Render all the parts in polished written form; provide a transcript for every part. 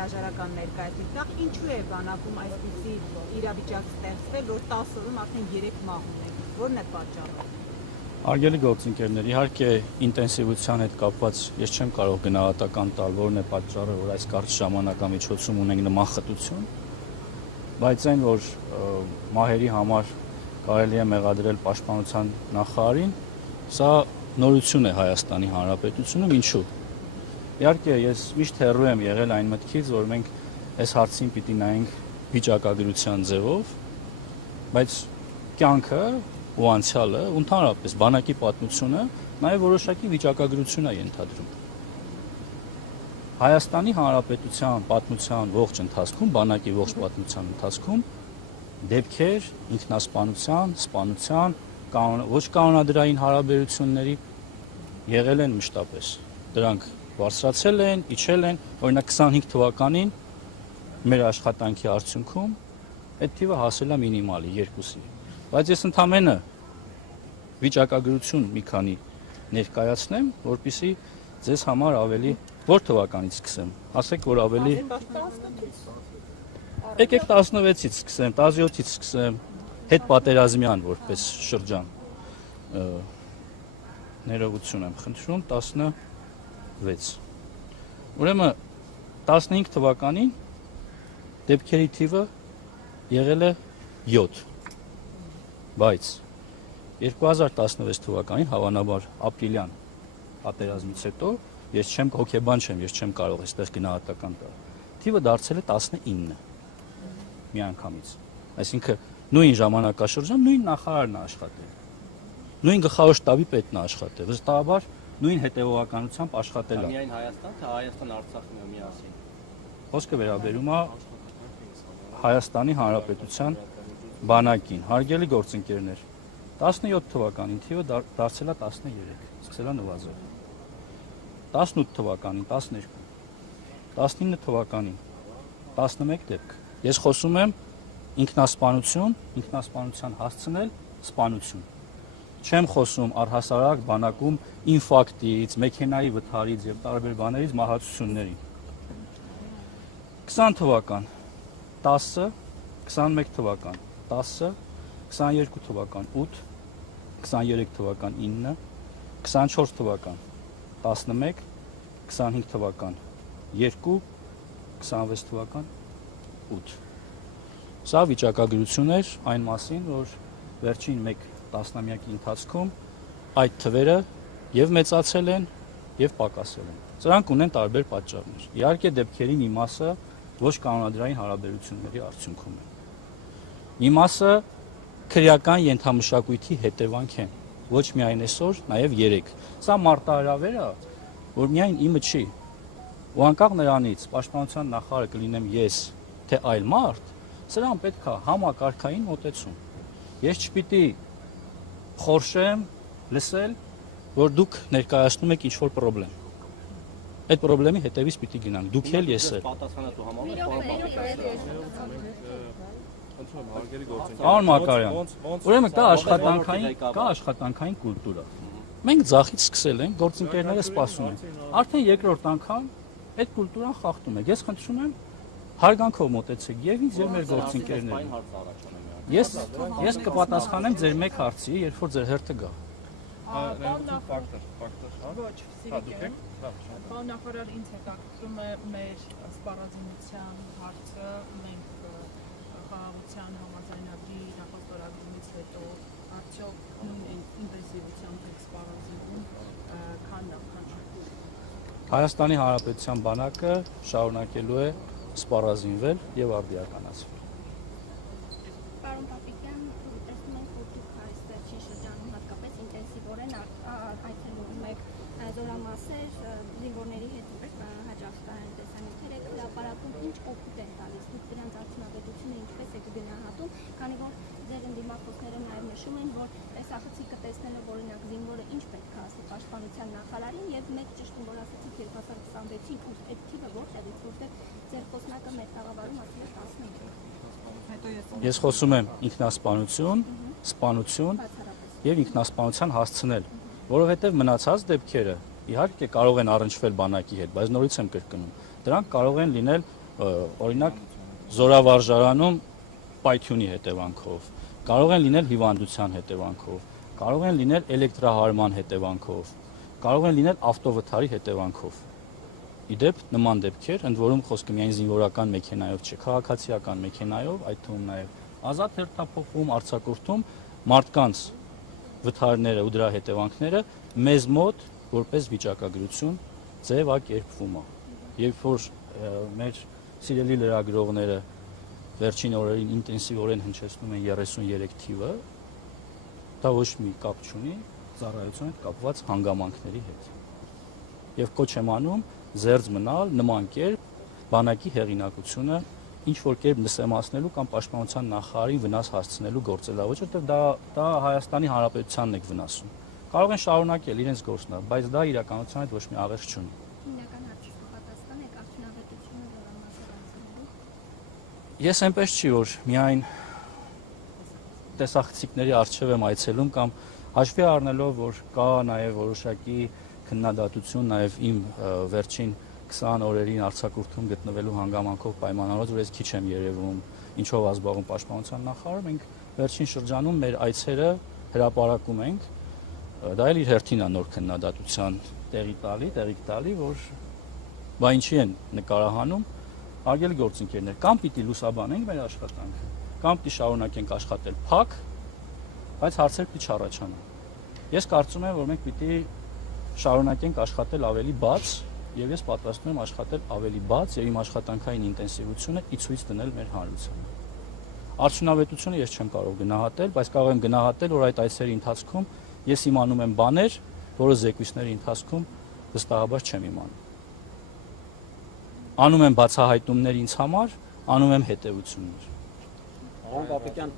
հրաժարական ներկայացնի։ Նախ ինչու է բանակում այսպիսի իրավիճակ ստեղծվել, որ 10-ում արդեն 3 մահ ունենք։ Որն է պատճառը։ Արգելի գործընկերներ, իհարկե ինտենսիվության հետ կապված ես չեմ կարող գնահատական տալ, որն է պատճառը, որ այս կարճ ժամանակամիջոցում ունենք նման խտություն, բայց այն, որ մահերի համար կարելի է մեղադրել պաշտպանության նախարարին, սա նորություն է Հայաստանի Հանրապետությունում, ինչու։ Իհարկե, ես միշտ հեռու եմ եղել այն մտքից, որ մենք այս հարցին պիտի նայենք վիճակագրության ձևով, բայց կյանքը ու անցյալը, ընդհանրապես բանակի պատմությունը նաև որոշակի վիճակագրություն է ենթադրում։ Հայաստանի Հանրապետության պատմության ողջ ընթացքում, բանակի ողջ պատմության ընթացքում դեպքեր ինքնասպանության, սպանության, ոչ կանոնադրային հարաբերությունների եղել են մշտապես։ Դրանք բարձրացել են, իջել են, օրինակ 25 թվականին մեր աշխատանքի արդյունքում այդ թիվը հասել է մինիմալի 2-ի։ Բայց ես ընդամենը վիճակագրություն մի քանի ներկայացնեմ, որպեսզի ձեզ համար ավելի որ թվականից սկսեմ։ Ասեք, որ ավելի Եկեք 16-ից սկսեմ, 17-ից սկսեմ, հետ պատերազմյան որպես շրջան։ Ներողություն եմ խնդրում, 16։ Ուրեմն 15 թվականին դեպքերի թիվը եղել է 7, բայց 2016 թվականին հավանաբար ապրիլյան պատերազմից հետո ես չեմ հոգեբան չեմ, ես չեմ կարող այստեղ գնահատական տալ։ Թիվը դարձել է 19 միանգամից։ Այսինքն նույն ժամանակաշրջան նույն նախարարն է աշխատել։ Նույն գլխավոր շտաբի պետն է աշխատել։ Վստահաբար նույն հետևողականությամբ աշխատել է։ Միայն Հայաստան, թե Հայաստան-Արցախն է միասին։ Խոսքը վերաբերում է Հայաստանի Հանրապետության բանակին։ Հարգելի գործընկերներ, 17 թվականին թիվը դարձել է 13, սկսել է նվազել։ 18 թվականին 12, 19 թվականին 11 դեպք։ Ես խոսում եմ ինքնասպանություն, ինքնասպանության հասցնել, սպանություն։ Չեմ խոսում առհասարակ բանակում ինֆարկտից, մեքենայի վթարից եւ տարբեր բաներից մահացությունների։ 20 թվական 10, 21 թվական 10, 22 թվական 8, 23 թվական 9, 24 թվական 11, 25 թվական 2, 26 թվական 8։ Սա վիճակագրություն էր այն մասին, որ վերջին 1 տասնամյակի ընթացքում այդ թվերը եւ մեծացել են եւ պակասել են։ Սրանք ունեն տարբեր պատճառներ։ Իհարկե դեպքերի մի մասը ոչ կանոնադրային հարաբերությունների արդյունքում է։ Մի մասը քրեական ենթամշակույթի հետևանք են, ոչ միայն այսօր, նաև 3։ Սա մարտահրավեր է, որ միայն իմը չի։ Ու անկախ նրանից, պաշտպանության նախարարը կլինեմ ես, թե այլ մարդ, սրան պետք է համակարգային մոտեցում։ Ես չպիտի խորշեմ, լսել, որ դուք ներկայացնում եք ինչ-որ պրոբլեմ։ Այդ պրոբլեմի հետևից պիտի գնանք, դուք էլ ես էլ։ Պատասխանատու Պարոն Մակարյան, ուրեմն կա աշխատանքային կուլտուրա։ Մենք ձախից սկսել ենք, գործընկերները սպասում են։ Արդեն երկրորդ անգամ այդ կուլտուրան խախտում է։ Ես խնդրում եմ հարգանքով մոտեցեք եւ ինձ եւ մեր գործընկերներին։ Ես կպատասխանեմ ձեր մեկ հարցի, երբ որ ձեր հերթը գա։ Պարոն նախարար, ինձ հետաքրքրում է մեր սպառազինության հարցը, մենք խաղաղության համաձայնագրի նախաստորագրումից հետո արդյոք նույն ինտենսիվությամբ եք սպառազինվում, քան նախ։ Հայաստանի Հանրապետության բանակը շարունակելու է սպառազինվել եւ արդիականացվել։ Պարոն Պապիկյան, տեսնում ենք, որ դուք այս վերջին շրջանում հատկապես ինտենսիվորեն այցելում եք զորամասեր, զինվորների հետ հաճախ տեսանյութեր եք հրապարակում, ինչ օգուտ են տալիս, դուք դրանց արդյունավետությունը ինչպես եք գնահատում, քանի որ ձեր ընդդիմախոսները նաև նշում են, որ տեսախցիկը տեսնելով օրինակ զինվորը ինչ պետք է ասի պաշտպանության նախարարին եւ մեկ ճշտում որ ասացիք 2026-ին ու այդ թիվը որտեղից, որտեղ ձեր խոսնակը մեր տաղավարում ասել է 15։ Ես խոսում եմ ինքնասպանություն, սպանություն եւ ինքնասպանության հասցնել, որովհետեւ մնացած դեպքերը իհարկե կարող են առնչվել բանակի հետ, բայց նորից եմ կրկնում, դրանք կարող են լինել օրինակ զորավարժարանում պայթյունի հետևանքով, կարող են լինել հիվանդության հետևանքով, կարող են լինել էլեկտրահարման հետևանքով, կարող են լինել ավտովթարի հետևանքով։ Իդեպ նման դեպքեր, ընդ որում խոսքը միայն զինվորական մեքենայով չէ, քաղաքացիական մեքենայով, այդ թվում նաև ազատ հերթափոխում, արձակուրդում մարդկանց վթարները ու դրա հետևանքները մեզ մոտ որպես վիճակագրություն ձևակերպվում է։ Երբ որ մեր սիրելի լրագրողները վերջին օրերին ինտենսիվորեն հնչեցնում են 33 թիվը, դա ոչ մի կապ չունի ծառայության հետ կապված հանգամանքների հետ։ Եվ կոչ եմ անում զերծ մնալ նման կերպ բանակի հեղինակությունը ինչ որ կերպ նսեմացնելու կամ պաշտպանության նախարարին վնաս հասցնելու գործելավոճ, որտեղ դա Հայաստանի Հանրապետությանն է վնասում։ Կարող են շարունակել իրենց գործնա, բայց դա իրականության հետ ոչ մի աղերս չունի։ Հիմնական հարցը պատասխան եք արդյունավետությունը զորամասը։ Ես այնպես չի, որ միայն տեսախցիկների առջև եմ այցելում կամ հաշվի առնելով, որ կա նաև որոշակի քննադատություն նաև իմ վերջին 20 օրերին արձակուրդում գտնվելու հանգամանքով պայմանավորված, որ ես քիչ եմ երևում, ինչով ազբաղում պաշտպանության նախարարը, մենք վերջին շրջանում մեր այցերը հրապարակում ենք, դա էլ իր հերթին է նոր քննադատության տեղի տալի, որ բա ինչի են նկարահանում, արգելի գործընկերներ, կամ պիտի լուսաբանենք մեր աշխատանքը, կամ պիտի շարունակենք աշխատել փակ, բայց հարցեր պիտի չառաջանան։ Ես կարծում եմ, որ մենք պիտի շարունակենք աշխատել ավելի բաց, եւ ես պատրաստվում եմ աշխատել ավելի բաց եւ իմ աշխատանքային ինտենսիվությունը ի ցույց դնել մեր հանրությանը։ Արդյունավետությունը ես չեմ կարող գնահատել, բայց կարող եմ գնահատել, որ այդ այցերի ընթացքում ես իմանում եմ բաներ, որը զեկույցների ընթացքում վստահաբար չեմ իմանում։ Անում եմ բացահայտումներ ինձ համար, անում եմ հետևություններ։ Պարոն Պապիկյան,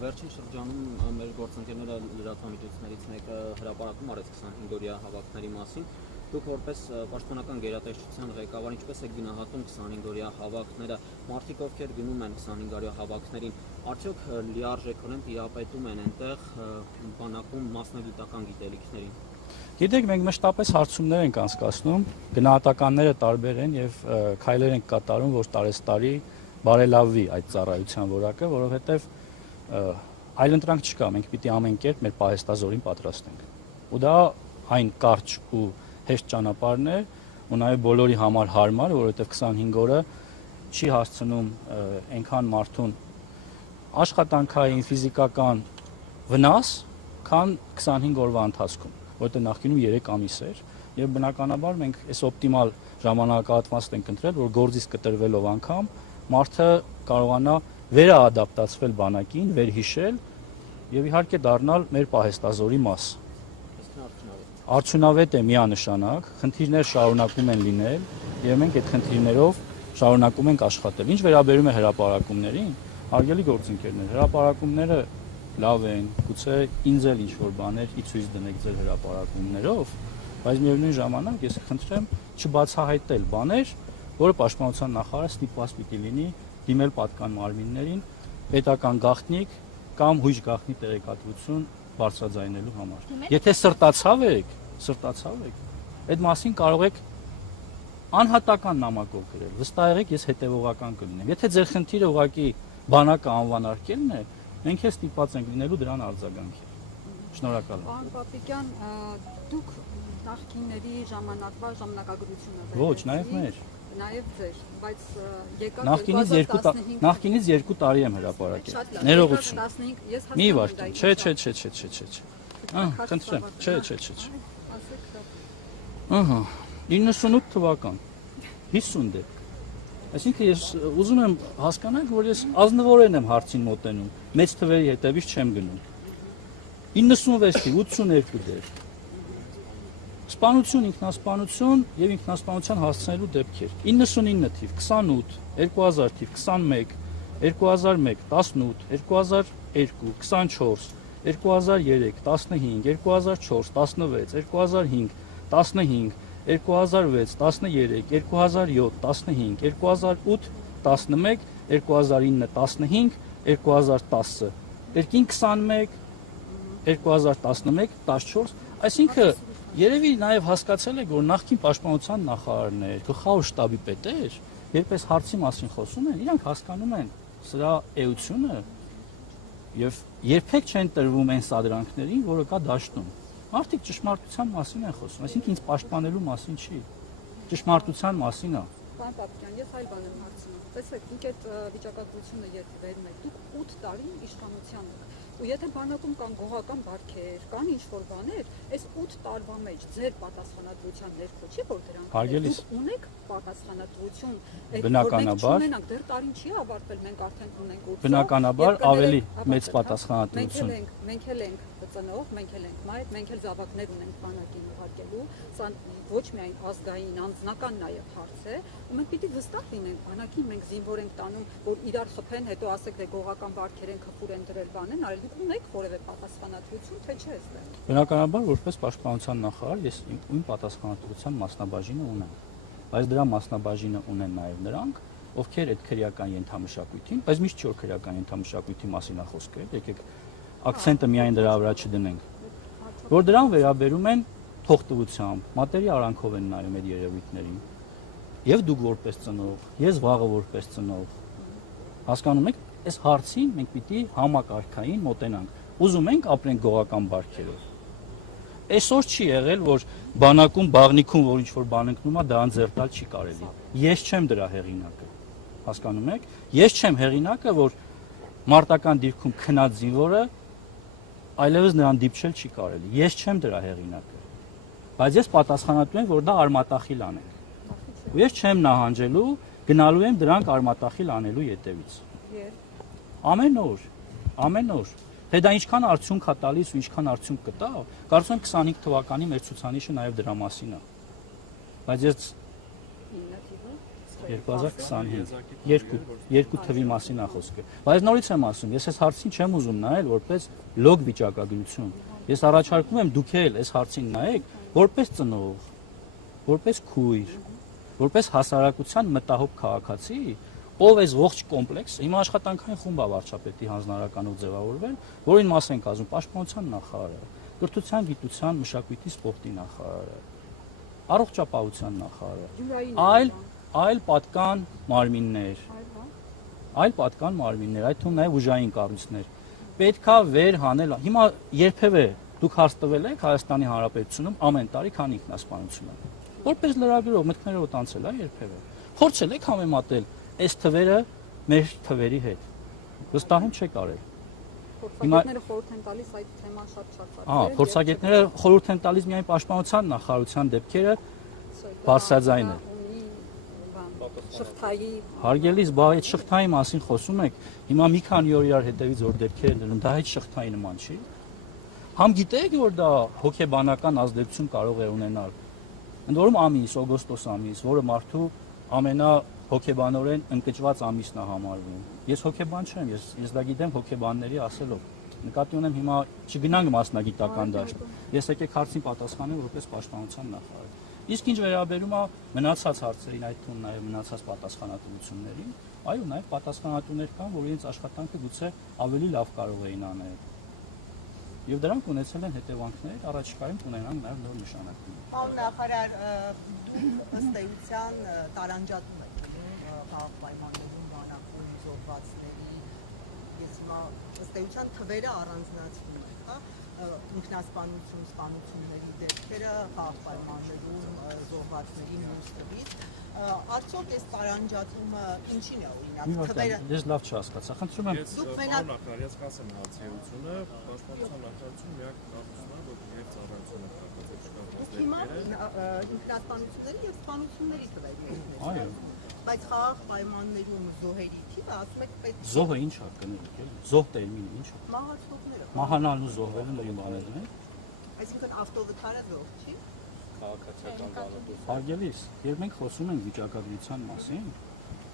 վերջին շրջանում մեր գործընկերները լրատվամիջոցներից մեկը հրապարակում արեց 25-օրյա հավաքների մասին։ Դուք որպես պաշտպանական գերատեսչության ղեկավար ինչպես եք գնահատում 25-օրյա հավաքները, մարդիկ ովքեր գնում են 25-օրյա հավաքներին, արդյոք լիարժեքորեն տիրապետում են այնտեղ բանակում մասնագիտական գիտելիքներին։ Գիտեք, մենք մշտապես հարցումներ ենք անցկացնում, գնահատականները տարբեր են եւ քայլեր ենք կատարում, որ տարեստարի բարելավվի այդ ծառայության որակը, որովհետեւ այլընտրանք չկա, մենք պիտի ամեն կերպ մեր պահեստազորին պատրաստենք։ Ու դա այն կարճ ու հեշտ ճանապարհն է, ու նաեւ բոլորի համար հարմար, որովհետեւ 25 օրը չի հասցնում այնքան մարդուն աշխատանքային, ֆիզիկական վնաս, քան 25 օրվա ընթացքում, որտեղ նախկինում 3 ամիս էր, եւ բնականաբար մենք այս օպտիմալ ժամանակահատվածն ենք ընտրել, որ գործից կտրվելով անգամ մարդը կարողանա վերաադապտացվել բանակին, վերհիշել եւ իհարկե դառնալ մեր պահեստազորի մաս։ Արդյունավետ է միանշանակ, խնդիրներ շարունակում են լինել եւ մենք այդ խնդիրներով շարունակում ենք աշխատել։ Ինչ վերաբերում է հրապարակումներին, արգելի գործընկերներ, հրապարակումները լավ են, գուցե ինձ էլ ինչ-որ բաներ ի ցույց դնեք ձեր հրապարակումներով, բայց միևնույն ժամանակ ես խնդրեմ չբացահայտել բաներ, որը պաշտպանության նախարարը ստիպված պիտի լինի դիմել պատկան մարմիններին պետական գաղտնիք կամ հույժ գաղտնի տեղեկատվություն բարձրաձայնելու համար։ Եթե սրտացավ եք, այդ մասին կարող եք անհատական նամակով գրել։ Վստահ եղեք, ես հետևողական կլինեմ։ Եթե ձեր խնդիրը ուղղակի բանակը անվանարկելն է, մենք էլ ստիպված ենք լինելու դրան արձագանքել։ Շնորհակալ եմ։ Պարոն Պապիկյան, դուք նախկինների ժամանակվա ժամանակագրությունը Ոչ, նաև մեր։ Նաև ձեր, բայց եկավ Նախկինից 2 տարի եմ հրապարակել։ Ներողություն։ Մի վարք։ Չէ։ Խնդրեմ։ Չէ։ Ահա, 98 թվական։ 50 դեպք։ Այսինքն ես ուզում եմ հասկանալ, որ ես ազնվորեն եմ հարցին մոտենում, մեծ թվերի հետևից չեմ գնում։ 96 թիվ, 82 դեպք։ Սպանություն, ինքնասպանություն եւ ինքնասպանության հասցնելու դեպքեր։ 99 թիվ, 28, 2000 թիվ, 21, 2001, 18, 2002, 24, 2003, 15, 2004, 16, 2005, 15, 2006, 13, 2007, 15, 2008, 11, 2009, 15, 2010, 21, 2011, 14, այսինքն երևի նաև հասկացել եք, որ նախկին պաշտպանության նախարարներ, գլխավոր շտաբի պետեր երբ այս հարցի մասին խոսում են, իրանք հասկանում են սրա էությունը եւ երբեք չեն տրվում այն սադրանքներին, որը կա դաշտում։ Մարդիկ ճշմարտության մասին են խոսում, այսինքն ինձ պաշտպանելու մասին չի, ճշմարտության մասին է։ Պարոն Պապիկյան, ես այլ բան եմ հարցնում։ Տեսեք, դուք այդ վիճակագրությունը երբ վերում եք, դուք 8 տարի իշխանության եք։ Ու եթե բանակում կան գողական բարքեր, կան ինչ-որ բաներ, այս 8 տարվա մեջ ձեր պատասխանատվության ներքո չի, որ դրանք դուք ունեք պատասխանատվություն, բնականաբար ունենանք, դեռ տարին չի ավարտվել, մենք արդեն ունենք 8 բնականաբար ավելի մեծ պատասխանատվություն։ Մենք էլ ենք ծնող, մենք էլ ենք մայր, մենք էլ զավակներ ունենք բանակին ուղարկելու, սա ոչ միայն ազգային, անձնական նաև հարց է, ու մենք պիտի վստահ լինենք, բանակին մենք զինվոր ենք տանում, որ իրար խփեն, հետո ասեք դե գողական բարքեր են, քֆուր են դրել, բան են արել, դուք ունեք որևէ պատասխանատվություն, թե չէ այստեղ։ Բնականաբար որպես պաշտպանության նախարար ես իմ պատասխանատվության մասնաբաժինը ունեմ, բայց դրա մասնաբաժինը ունեն նաև նրանք, ովքեր այդ քրեական ենթամշակույթին, բայց միշտ չէ որ քրեական ենթամշակույթի մասին է խոսքը, եկեք акցենտը միայն դրա վրա չդնենք, որ դրան վերաբերում են թողտվությամբ, մատերի արանքով են նայում այդ երևույթներին։ Եվ դուք որպես ծնող, ես վաղը որպես ծնող, հասկանում եք, այս հարցին մենք պիտի համակարգային մոտենանք։ Ուզում ենք ապրենք գողական բարքերով։ Այսօր չի եղել, որ բանակում, բաղնիքում, որ ինչ-որ բան ընկնում է, դա անձերտալ չի կարելի։ Ես չեմ դրա հեղինակը։ Հասկանում եք։ Ես չեմ հեղինակը, որ մարտական դիրքում քնած զինվորը այլևս նրան դիպչել չի կարելի։ Ես չեմ դրա հեղինակը։ Բայց ես պատասխանատու եմ, որ դա արմատախիլ անենք։ Ու ես չեմ նահանջելու, գնալու եմ դրանք արմատախիլ անելու ետևից։ Ամեն օր։ Թե դա ինչքան արդյունք է տալիս ու ինչքան արդյունք կտա, կարծում եմ 25 թվականի մեր ցուցանիշը նաև դրա մասին է։ Բայց ես 2025 երկու թվի մասին է խոսքը։ Բայց նորից եմ ասում, ես այս հարցին չեմ ուզում նայել որպես լոգ վիճակագրություն։ Ես առաջարկում եմ դուք էլ այս հարցին նայեք որպես ծնող, որպես քույր, որպես հասարակության մտահոգ քաղաքացի, ով այս ողջ կոմպլեքսը, հիմա աշխատանքային խումբ է վարչապետի հանձնարարականով ձևավորվել, որին մաս ենք ազում պաշտպանության նախարարը, կրթության, գիտության, մշակույթի, սպորտի նախարարը, առողջապահության նախարարը, այլ պատկան մարմիններ, այդ թվում նաև ուժային կառույցներ։ Պետքա վեր հանել։ Հիմա երբևէ դուք հարց տվել եք Հայաստանի Հանրապետությունում ամեն տարի քանի ինքնասպանություն է։ Որպես լրագրող մտքներով տանցել է երբևէ։ Փորձել եք համեմատել այս թվերը մեր թվերի հետ։ Վստահ եմ չեք արել։ Փորձագետները խորհուրդ են տալիս այդ թեման շատ շատ փորձագետները խորհուրդ են տալիս միայն պաշտպանության նախարարության դեպքերը բարձրաձայն են։ Շղթայի Հարգելիս, բա այդ շղթայի մասին խոսում եք, հիմա մի քանի օր իրար հետևից որ դեպքեր են դնում, դա այդ շղթայի նման չի։ Համ գիտեք որ դա հոգեբանական ազդեցություն կարող է ունենալ։ Ընդ որում ամիս, օգոստոս ամիս, որը մարդու ամենահոգեբանորեն ընկճված ամիսն է համարվում։ Ես հոգեբան չեմ, ես դա գիտեմ հոգեբանների ասելով։ Նկատի ունեմ հիմա չգնանք մասնագիտական դաշտ։ Ես եկեք հարցին պատասխանեմ որպես պաշտպանության նախարար։ Իսկ ինչ վերաբերում է մնացած հարցերին, այդ թվում նաև մնացած պատասխանատվություններին, այո, նաև պատասխանատուներ կան, որ իրենց աշխատանքը գուցե ավելի լավ կարող էին անել։ Եվ դրանք ունեցել են հետևանքներ, առաջիկայում կունենան նաև նոր նշանակներ։ Պարոն նախարար, դուք ըստ էության տարանջատում եք խաղաղ պայմաններում բանակում զոհվածների, ես հիմա ըստ էության թվերը առանձնացնում եք, հա, ինքնասպանություն, սպանությունների դեպքերը խաղաղ պայմաններում զոհվածների մյուս տվից, արդյոք այս տարանջատումը ինչին է օրինակ թվերը։ Ես լավ չհասկացա, խնդրում եմ։ Դուք մենակ նախարարից կասեմ հացիությունը, պաշտպանության նախարարություն միակ կապությունն է, որ եւ ծառայությունը կապված է հիմա ինքնասպանությունների եւ սպանությունների թվերն են։ Այո։ Բայց խաղաղ պայմաններում զոհերի թիվը ասում եք պետք Զոհը ինչ է կներեք, էլի։ Զոհ տերմինը ինչ է։ մահացողները։ Մահանալն ու զոհվելը նույն բաներն են։ Այսինքն ավտովթարը զոհ չի։ Քաղաքացիական բանալու։ Հարգելիս, երբ մենք խոսում ենք վիճակագրության մասին,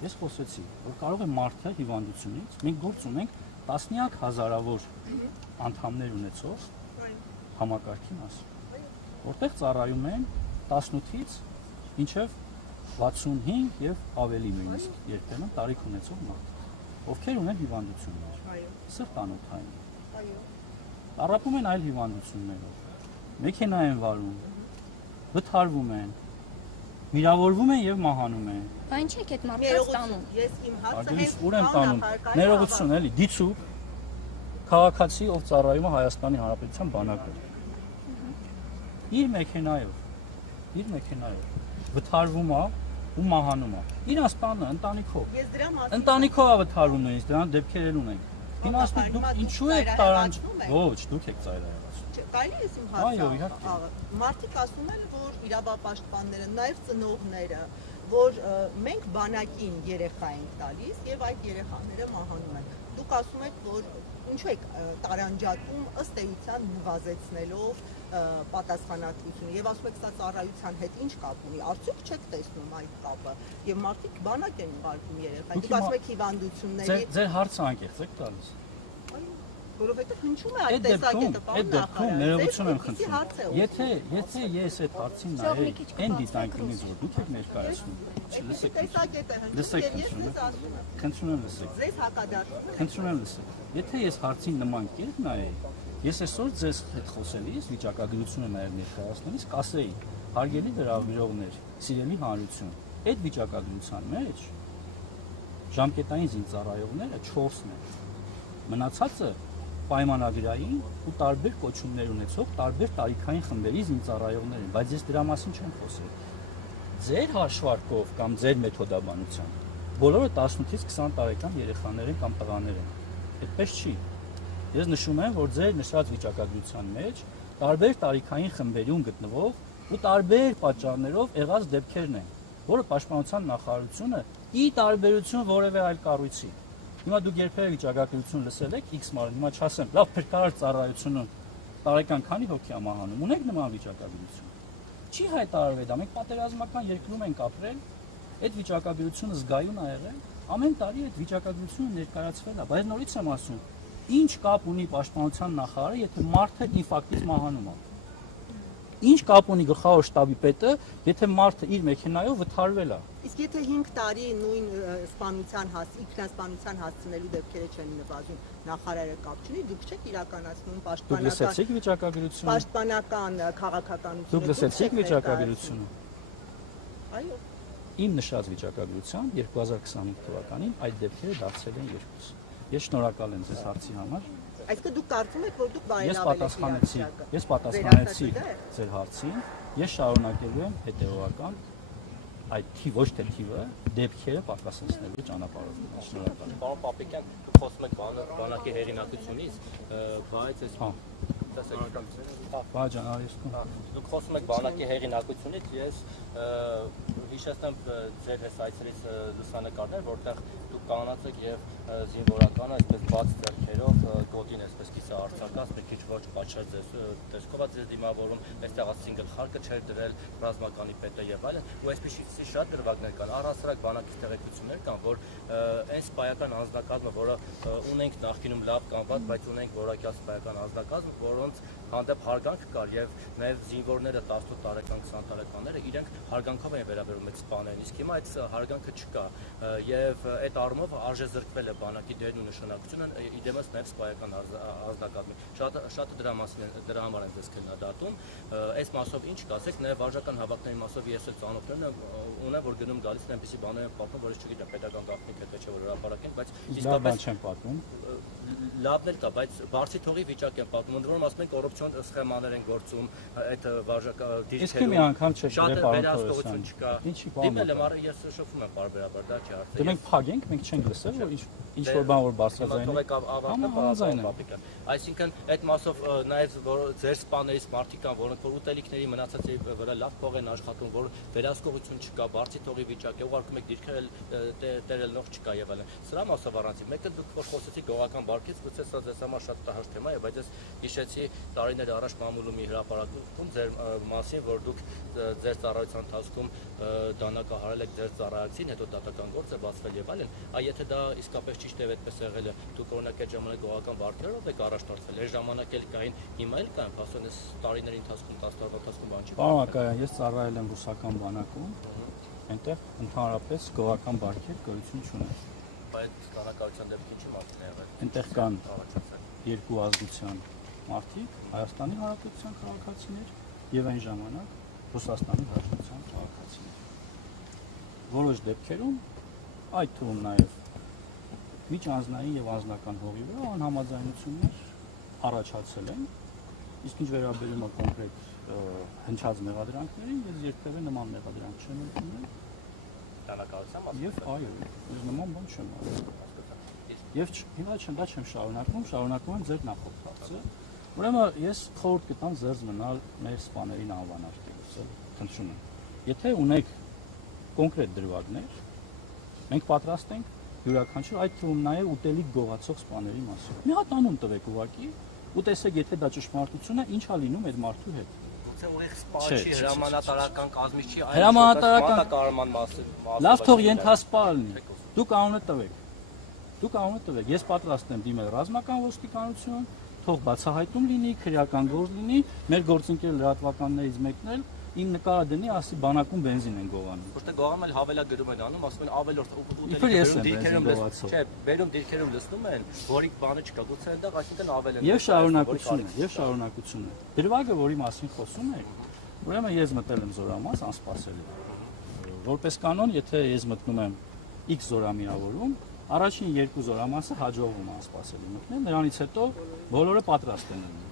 ես խոսեցի, որ կարող է մարդը հիվանդությունից, մենք գործ ունենք տասնյակ հազարավոր անդամներ ունեցող համակարգի մասին, որտեղ ծառայում են 18-ից մինչև 65 եւ ավելի նույնիսկ երբեմն տարիք ունեցող մարդիկ, ովքեր ունեն հիվանդություններ, սրտանոթային, տառապում են այլ հիվանդություններով, մեքենա են վարում, վթարվում են, Վիրավորվում են եւ մահանում են։ Բա ինչ եք այդ մարդկանց տանում։ Ես իմ հարցը Արգելից ուր եմ տանում։ Ներողություն էլի, դիցուկ քաղաքացի, ով ծառայում է Հայաստանի Հանրապետության բանակում։ Իր մեքենայով վթարվում է ու մահանում է։ Իրանց տանը ընտանիքով։ Ես դրա մասին Ընտանիքով է վթարում նույնիսկ, դրան դեպքեր էլ ունենք։ Հիմա ասում դուք ինչու եք տարան։ Ոչ, դուք եք ծայրահեղացնում։ Կարելի է իմ Այո, հարցը։ իհարկե։ Մարդիկ ասում են, որ իրավապաշտպանները, նաև ծնողները, որ մենք բանակին երեխա ենք տալիս եւ այդ երեխաները մահանում են։ Դուք ասում եք, որ ինչու եք տարանջատում ըստ էության նվազեցնելով պատասխանատվությունը եւ ասում եք սա ծառայության հետ ինչ կապ ունի, արդյոք չեք տեսնում այդ կապը եւ մարդիկ բանակ են ուղարկում երեխային։ Դուք ասում եք հիվանդությունների Ձեր հարցը անկեղծ եք տալիս։ Որովհետեւ հնչում է այդ Այդ տեսակետը, դեպքում ներողություն եմ խնդրում։ Եթե ես այդ հարցին նայեի, այն դիտանկյունից որ դուք եք ներկայացնում, լսեք։ Լսեք, խնդրում եմ լսեք։ Ձեզ հակադարձում եմ։ Խնդրում եմ լսեք։ Եթե ես հարցին նման կերպ նայեի, ես այսօր ձեզ հետ խոսելիս վիճակագրությունը նաև ներկայացնելիս կասեի, հարգելի վերաբերողներ, սիրելի հանրություն, այդ վիճակագրության մեջ ժամկետային զինծառայողները 4-ն են։ Մնացածը պայմանագրային ու տարբեր կոչումներ ունեցող տարբեր տարիքային խմբերի զինծառայողներ են, բայց ես դրա մասին չեմ խոսել։ Ձեր հաշվարկով կամ ձեր մեթոդաբանությամբ բոլորը 18-ից 20 տարեկան երեխաներ են կամ տղաներ են։ Այդպես չի։ Ես նշում եմ, որ ձեր նշած վիճակագրության մեջ տարբեր տարիքային խմբերում գտնվող ու տարբեր պատճառներով եղած դեպքերն են, որը Պաշտպանության նախարարությունը ի տարբերություն որևէ այլ կառույցի։ Հիմա դուք երբևէ վիճակագրություն լսել եք X մարդ, հիմա չասեմ, լավ փրկարար ծառայությունը տարեկան քանի հոգի է մահանում, ունեք նման վիճակագրություն։ Չի հայտարարվել դա, մենք պատերազմական երկրում ենք ապրել, այդ վիճակագրությունը զգայուն ա եղել, ամեն տարի այդ վիճակագրությունը ներկայացվել է, բայց նորից եմ ասում, ինչ կապ ունի Պաշտպանության նախարարը, եթե մարդը ինֆարկտից մահանում է։ Ինչ կապ ունի գլխավոր շտաբի պետը, եթե մարդը իր մեքենայով վթարվել է։ Իսկ եթե 5 տարի նույն ինքնասպանության հասցնելու դեպքերը չեն նվազում, նախարարը կապ չունի, դուք չեք իրականացնում Դուք լսեցիք վիճակագրությունը։ պաշտպանական քաղաքականությունը։ Դուք լսեցիք վիճակագրությունը։ Այո։ Իմ նշած վիճակագրությամբ 2025 թվականին այդ դեպքերը դարձել են 2։ Ես շնորհակալ եմ ձեզ հարցի համար։ Այսինքն դուք կարծում եք, որ դուք Ես բարելավել եք պատասխանեցի ձեր հարցին։ Ես շարունակելու եմ հետևողական այդ ոչ թե թիվը դեպքերը պակասեցնելու ճանապարհով։ Շնորհակալ եմ։ Պարոն Պապիկյան, խոսում եք բանակի հեղինակությունից, բայց այս Բաժան արիստում։ Դուք խոսում եք բանակի հեղինակությունից, ես հիշեցնեմ ձեր հեսայցերից լուսանկարներ, որտեղ դուք կանած եք եւ զինվորականը այսպես բաց ձեռքերով գոտին այսպես կիսաարձակած, մի քիչ ոչ պատշաճ տեսքով է ձեզ դիմավորում, այստեղ ասինգլ խարկը չէր դրել ռազմականի պետը եւ այլն, ու այսպեսի շատ դրվագներ կան, առհասարակ բանակի տեղեկություններ կան, որ այն սպայական անձնակազմը, որը ունենք նախկինում լավ կանված, բայց ունենք որակյալ սպայական անձնակազմ, որոնց հանդեպ հարգանք կար եւ նաեւ զինվորները 18 տարեկան 20 տարեկանները իրենք հարգանքով են վերաբերում այդ սպաներին, իսկ հիմա այդ հարգանքը չկա եւ այդ առումով արժե զրկվել է բանակի դերն ու նշանակությունը իդեմս նաեւ սպայական անձնակազմի։ Շատը դրա համար են ձեզ քննադատում, այս մասով ինչ կասեք, նաեւ վարժական հավաքների մասով ես էլ ծանոթներն ունեմ, որ գնում գալիս են այնպեսի բաներ են պատմում, որ ես չգիտեմ պետական գաղտնիք է թե չէ, որ հրապարակեն, բայց իսկապես չեմ պատմում։ Լավն էլ կա, բայց բարձի թողի վիճակ են պատմում, ընդ որում ասում են կոռուպցիոն սխեմաներ են գործում, այդ վարժական դիրքերում։ Իսկ մի անգամ չեք շատ վերահսկողություն չկա։ Ինչի դիմել եմ, արի ես շփվում եմ բարբերաբար, դա չի հարցը։ Դե մենք փագենք, մենք չենք լսել, որ ինչ որ բան որ բարձրաձայն է։ Այսինքն այդ մասով նաև որ ձեր սպաներից մարդիկ կան, որոնք որ ուտելիքների մնացածի վրա լավ փող են աշխատում, որ վերահսկողություն չկա, բարձի թողի վիճակ է, ուղարկում եք դիրքեր տերելնող չկա եւ այլն։ Սրա մասով առանցի։ Մեկը դուք որ խոսեցիք գողական բարքից, գուցե սա ձեզ համար շատ տհաճ թեմա է, բայց ես հիշեցի տարիներ առաջ մամուլում մի հրապարակում ձեր մասին, որ դուք ձեր ծառայության ընթացքում դանակահարել եք ձեր ծառայացին, հետո դատական գործ է բացվել եւ այլն։ Այ եթե դա իսկապես ճիշտ է այդպես եղել է, դուք օրինակ այդ ժամանակ գողական բարքերով եք առաջնորդվել, այս ժամանակ էլ կային, հիմա էլ կան, ասեն այս տարիների ընթացքում 10 տարվա ընթացքում բան չի։ Պարոն Ակայան, ես ծառայել եմ ռուսական բանակում, այնտեղ ընդհանրապես գողական բարքեր գոյություն չունեն։ Բայց դանակահարության դեպքին չի մարդն է եղել։ Այնտեղ կան երկու ազգության մարդիկ, Հայաստանի Հանրապետության քաղաքացիներ եւ այն ժամանակ Ռուսաստանի Հանրապետության քաղաքացիներ։ որոշ դեպքերում այդ թվում նաև միջանձնային եւ անձնական հողի վրա անհամաձայնություններ առաջացել են, իսկ ինչ վերաբերում է կոնկրետ հնչած մեղադրանքներին, ես երբևէ նման մեղադրանք չեմ ընդունել։ Եվ այո, ես նման բան չեմ արել։ Եվ հիմա դա չեմ շարունակում եմ ձեր նախորդ հարցը։ Ուրեմն ես խորհուրդ կտամ ձեզ մնալ մեր սպաներին անվանարկելուց, խնդրում եմ։ Եթե ունեք կոնկրետ դրվագներ, մենք պատրաստ ենք յուրաքանչյուր այդ թվում նաև ուտելիք գողացող սպաների մասին։ Մի հատ անուն տվեք ուղղակի ու տեսեք, եթե դա ճշմարտություն է, ինչա լինում այդ մարդու հետ։ Գուցե ուղիղ սպա չի, հրամանատարական կազմից չի, այլ հրամանատարական մասը։ Լավ թող ենթասպա լինի։ Դուք անունը տվեք։ Ես պատրաստ եմ դիմել ռազմական ոստիկանություն, թող բացահայտում լինի, քրեական գործ լինի, մեր գործընկեր լրատվականներից մեկն էլ իմ նկարը դնի, ասի բանակում բենզին են գողանում։ Որտե գողամել հավելագրում են անում, ասում են ավելորդ Չէ, բերում դիրքերում լցնում են, որի բանը չկա, գուցե այնտեղ այսինքն ավել են։ Եվ շարունակությունը։ Դրվագը, որի մասին խոսում եք, ուրեմն ես մտել եմ զորամաս անսպասելի։ Որպես կանոն, եթե ես մտնում եմ X զորամիավորում, առաջին երկու զորամասը հաջողվում է անսպասելի մտնել, նրանից հետո բոլորը պատրաստ են լինում։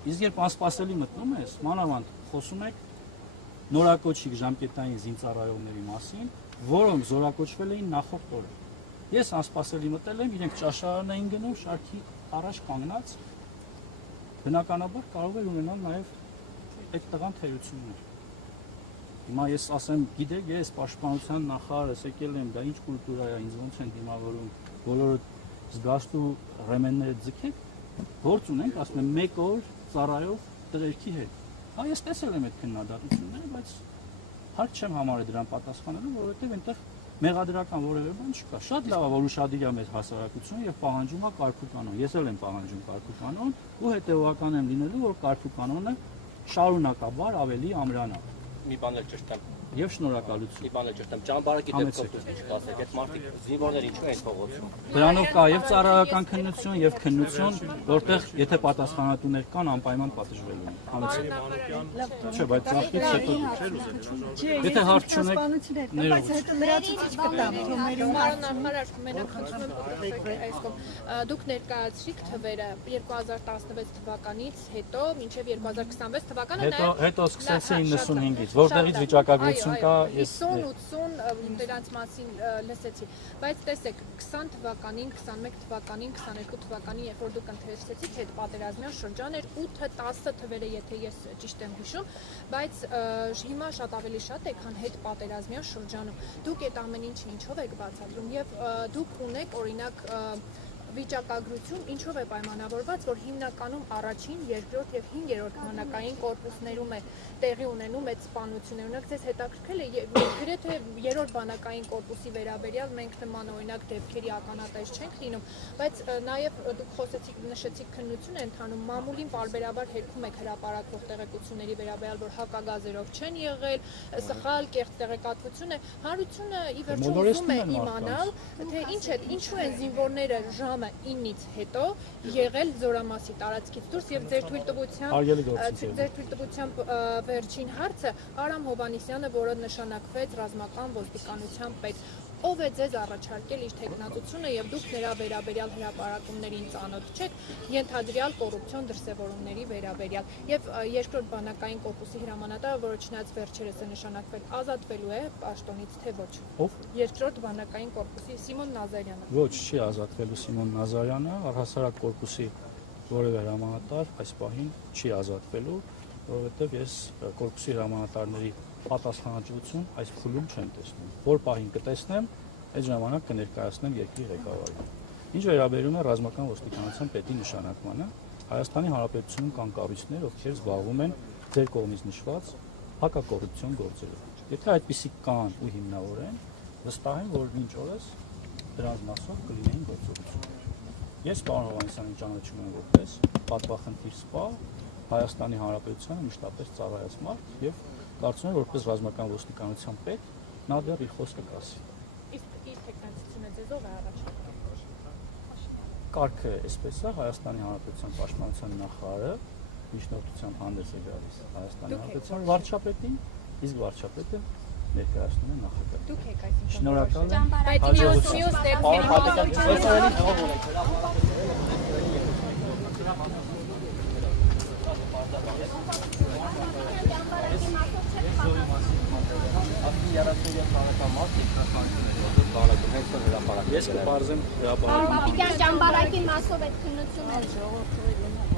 Իսկ երբ անսպասելի մտնում ես, մանավանդ խոսում եք նորակոչիկ ժամկետային զինծառայողների մասին, որոնք զորակոչվել էին նախորդ օրը։ Ես անսպասելի մտել եմ, իրենք ճաշարան էին գնում, շարքի առաջ կանգնած, բնականաբար կարող է ունենալ նաև այդ տղան թերություններ։ Հիմա ես ասեմ, գիտեք, ես պաշտպանության նախարարս եկել եմ, դա ինչ կուլտուրա է, ինձ ոնց են դիմավորում, բոլորը զգաստու ռեմենները ձգեք, գործ ունենք, ասում եմ, 1 օր ծառայով տղերքի հետ։ Հա ես տեսել եմ այդ քննադատությունները, բայց հարկ չեմ համարել դրան պատասխանելու, որովհետև այնտեղ մեղադրական որևէ բան չկա։ Շատ լավ է, որ ուշադիր է մեր հասարակությունը եւ պահանջում է կարգուկանոն։ Ես էլ եմ պահանջում կարգուկանոն ու հետեւական եմ լինելու, որ կարգուկանոնը շարունակաբար ավելի ամրանա։ Մի բան էլ ճշտեմ։ Եվ շնորհակալություն։ Մի բան էլ ճշտեմ։ Ճամբարակի դեպքով դուք ինչ կասեք, այդ մարդիկ զինվորներ ինչու են փողոցում։ Դրանով կա եւ ծառայական քննություն եւ քննություն, որտեղ եթե պատասխանատուներ կան, անպայման պատժվելու են։ Համեցեք։ Չէ, բայց ծախից հետո եթե հարց չունեք, բայց հետո նրանցից կտամ, որ մեր Պարոն նախարար, մենակ խնդրում եմ այսքան դուք ներկայացրիք թվերը 2016 թվականից հետո մինչև 2026 թվականը հետո սկսեցի 95-ից, որտեղից վիճակագրություն կա, ես 50-80 դրանց մասին լսեցի, բայց տեսեք 20 թվականին, 21 թվականին, 22 թվականին, երբ որ դուք ընթերցեցիք հետ պատերազմյան շրջան էր 8-10 թվերը, եթե ես ճիշտ եմ հիշում, բայց հիմա շատ ավելի շատ է, քան հետ պատերազմյան շրջանում։ Դուք այդ ամեն ինչը ինչով եք բացատրում եւ դուք ունեք օրինակ վիճակագրություն ինչով է պայմանավորված, որ հիմնականում առաջին, երկրորդ եւ 5-րդ բանակային կորպուսներում է տեղի ունենում այդ սպանությունները։ Օրինակ ձեզ հետաքրքրել է գրեթե 3-րդ բանակային կորպուսի վերաբերյալ մենք նման օրինակ դեպքերի ականատես չենք լինում, բայց նաեւ դուք խոսեցիք, նշեցիք քննություն է ընթանում, մամուլին պարբերաբար հերքում եք հրապարակվող տեղեկությունների վերաբերյալ, որ հակագազերով չեն եղել, սխալ կեղծ տեղեկատվություն է։ Հանրությունը ի վերջո ուզում է իմանալ, թե ինչու են զինվորները ժամը 9-ից հետո եղել զորամասի տարածքից դուրս եւ ձեր թույլտվությամբ վերջին հարցը Արամ Հովանեսյանը, որը նշանակվեց ռազմական ոստիկանության պետ, ով է ձեզ առաջարկել իր տեխնատությունը եւ դուք նրա վերաբերյալ հրապարակումներին ծանոթ չեք, ենթադրյալ կոռուպցիոն դրսևորումների վերաբերյալ եւ երկրորդ բանակային կորպուսի հրամանատարը, որը չնայած վերջերս է նշանակվել, ազատվելու է պաշտոնից, թե ոչ։ Ով։ Երկրորդ բանակային կորպուսի Սիմոն Նազարյանը։ Ոչ, չի ազատվելու Սիմոն Նազարյանը, առհասարակ կորպուսի որևէ հրամանատար այս պահին չի ազատվելու, որովհետև ես կորպուսի հրամանատարների պատասխանատվություն այս փուլում չեմ տեսնում։ Որ պահին կտեսնեմ, այդ ժամանակ կներկայացնեմ երկրի ղեկավարին։ Ինչ վերաբերում է ռազմական ոստիկանության պետի նշանակմանը, Հայաստանի Հանրապետությունում կան կառույցներ, ովքեր զբաղվում են ձեր կողմից նշված հակակոռուպցիոն գործերով։ Եթե այդպիսիք կան ու հիմնավոր են, վստահ եմ, որ մինչ օրս դրանց մասով կլինեին գործողություններ։ Ես պարոն Հովանեսյանին ճանաչում եմ որպես պատվախնդիր սպա, Հայաստանի Հանրապետությանը մշտապես ծառայած մարդ եւ կարծում եմ որպես ռազմական ոստիկանության պետ նա դեռ իր խոսքը կասի։ Իսկ իր տեխնատությունը ձեզ ով է առաջարկել։ Կարգը այսպես է, Հայաստանի Հանրապետության պաշտպանության նախարարը միջնորդությամբ հանդես է գալիս Հայաստանի Հանրապետության վարչապետին, իսկ վարչապետը ներկայացնում են նախագահ։ Դուք եք այս Շնորհակալ եմ։ Բայց մյուս դեպքերի Ես կբարձեմ հրապարակում։ Պապիկյան ճամբարակի մասով այդ քննությունը ժողովրդի